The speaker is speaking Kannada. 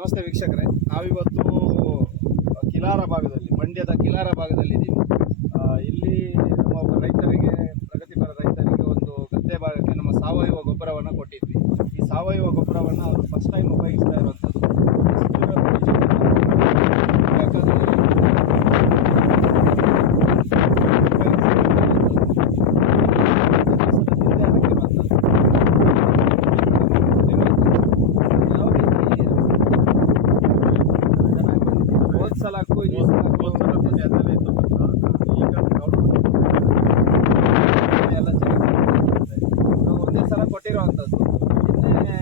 ನಮಸ್ತೆ ವೀಕ್ಷಕರೇ, ನಾವಿವತ್ತು ಕಿಲಾರ ಭಾಗದಲ್ಲಿ, ಮಂಡ್ಯದ ಕಿಲಾರ ಭಾಗದಲ್ಲಿ ಇದ್ದೀವಿ ಇಲ್ಲಿ ನಮ್ಮ ಒಬ್ಬ ರೈತರಿಗೆ, ಪ್ರಗತಿಪರ ರೈತರಿಗೆ ಒಂದು ಗದ್ದೆ ಭಾಗಕ್ಕೆ ನಮ್ಮ ಸಾವಯವ ಗೊಬ್ಬರವನ್ನು ಕೊಟ್ಟಿದ್ವಿ. ಈ ಸಾವಯವ ಗೊಬ್ಬರವನ್ನು ಅವರು ಫಸ್ಟ್ ಟೈಮ್ ಉಪಯೋಗಿಸ್ತಾ ಓದ್ಸಲಕ್ಕೂ ಸಲ ಎಲ್ಲ ಚೆನ್ನಾಗಿ ಒಂದೇ ಸಲ ಕೊಟ್ಟಿರೋ ಅಂಥದ್ದು ಇನ್ನೇ